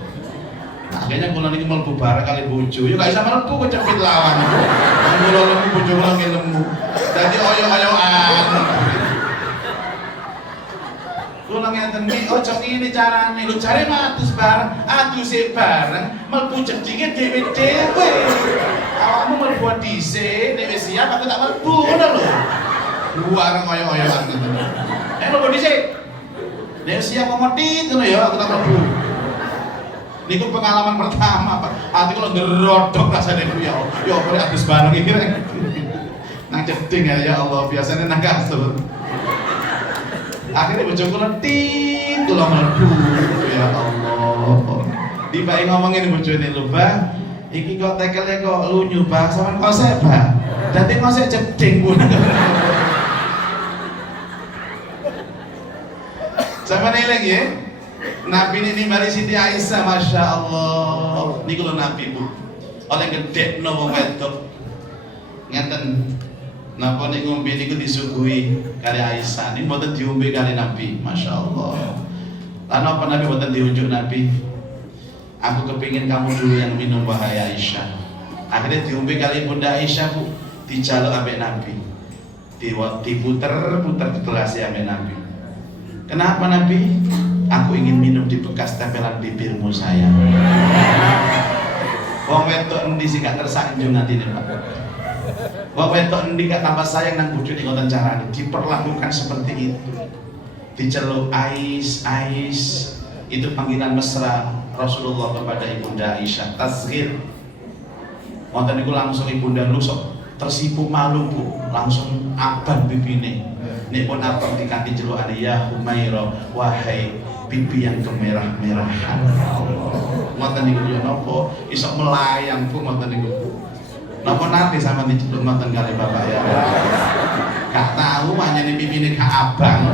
Akhirnya kula niki mlebu bareng kali bojo. Yo gak isa mlebu kecepit lawan. Kula lemu bojo kula ngelemu. Dadi oyo-oyoan. Kula ngenten iki ojo ngene carane. Lho jare matus bareng, aduse bareng, mlebu jedinge dhewe-dhewe. Awakmu mlebu dhisik, nek wis siap aku tak mlebu ngono lho. Buareng oyo-oyoan ngono. Mlebu dhisik. Nek siap ngomoti ngono ya aku tak mlebu. Niku pengalaman pertama Pak. Ati kula ngerodok rasane ku ya. Ya kok adus bareng iki rek. Nang jeding ya Allah, biasanya nang kasur. Akhirnya bojo kula ting kula mlebu ya Allah. Dibae ngomongin bojone lho, Bah. Iki kok tekele kok lunyu, Bah. Sampeyan kosek, Bah. Dadi kosek jeding pun. Sampeyan eling ya. Nabi ini mari Siti Aisyah, Masya Allah. Ini kalau Nabi Bu oleh gede no wong wedok ngeten napa nek ngombe niku disuguhi kali Aisyah. Ini mboten diombe kali Nabi, Masya Allah. Lan apa Nabi mboten diunjuk Nabi. Aku kepingin kamu dulu yang minum wahai Aisyah. Akhirnya diombe kali Bunda Aisyah Bu, dijaluk ambek Nabi. Diputer-puter di gelas ambek Nabi. Kenapa Nabi? Aku ingin minum di bekas tempelan bibirmu sayang. Wong wedok endi sing gak tersanjung atine Pak. Wong wedok endi gak tambah sayang nang bojone ngoten carane, diperlakukan seperti itu. Diceluk Ais, Ais. Itu panggilan mesra Rasulullah kepada Ibunda Aisyah, tasghir. Wonten niku langsung Ibunda lusuk tersipu malu Bu, langsung abang bibine. Nek pun abang dikanthi jelukane ya Humaira, wahai pipi yang kemerah-merahan. Ngoten niku yo napa iso melayang Bu ngoten niku. Napa nanti sama diceluk ngoten kali Bapak ya. Gak tahu manjane pipine gak abang.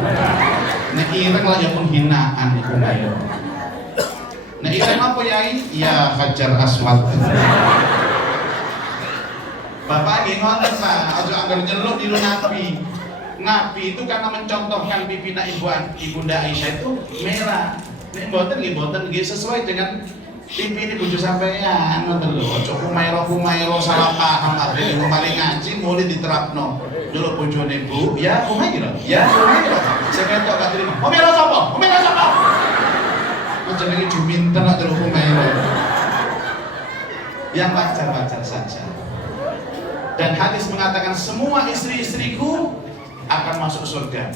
Nek ireng lah ya penghinaan niku Mbak. Nek ireng apa ya Kiai? Ya Hajar Aswad. Bapak nggih ngoten Pak, aja anggar nyeluk niru Nabi. Nabi itu karena mencontohkan pipina Ibunda Aisyah itu merah. Nek mboten nggih sesuai dengan pipi ini bojo sampeyan ngoten lho. Aja kumairo salah paham arep paling ngaji mulai diterapno. Nyeluk bojone Bu, ya kumairo. Ya kumairo. Sing ketok gak terima. Kumairo sapa? Kumairo sapa? Jenenge juminten nak terus kumairo. Yang wajar-wajar saja. Dan hadis mengatakan semua istri-istriku akan masuk surga,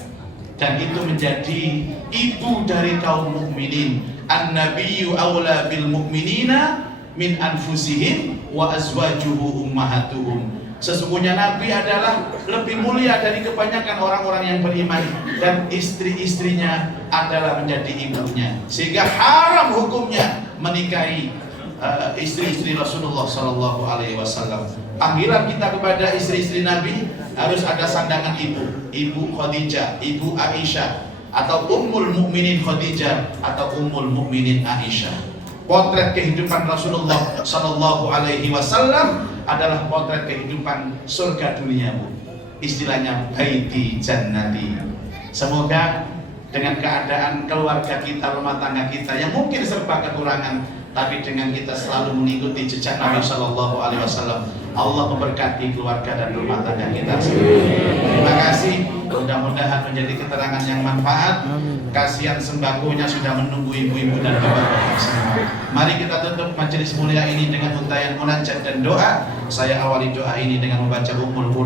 dan itu menjadi ibu dari kaum mukminin. An-nabiyyu aula bil mu'minina min anfusihim wa azwajuhu ummahatuhum. Sesungguhnya Nabi adalah lebih mulia dari kebanyakan orang-orang yang beriman, dan istri-istrinya adalah menjadi ibunya, sehingga haram hukumnya menikahi istri-istri Rasulullah Sallallahu Alaihi Wasallam. Panggilan kita kepada istri-istri Nabi harus ada sandangan ibu Khadijah, ibu Aisyah, atau Ummul Mukminin Khadijah, atau Ummul Mukminin Aisyah. Potret kehidupan Rasulullah Sallallahu Alaihi Wasallam adalah potret kehidupan surga dunia, Bu. Istilahnya baiti jannati. Semoga dengan keadaan keluarga kita, rumah tangga kita yang mungkin serba kekurangan, tapi dengan kita selalu mengikuti jejak Nabi Sallallahu Alaihi Wasallam, Allah memberkati keluarga dan rumah tangga kita semua. Terima kasih. Mudah-mudahan menjadi keterangan yang manfaat. Kasihan sembakonya sudah menunggu ibu-ibu dan bapak-bapak semua. Mari kita tutup majelis mulia ini dengan untayan munajat dan doa. Saya awali doa ini dengan membaca Ummul Qur'an.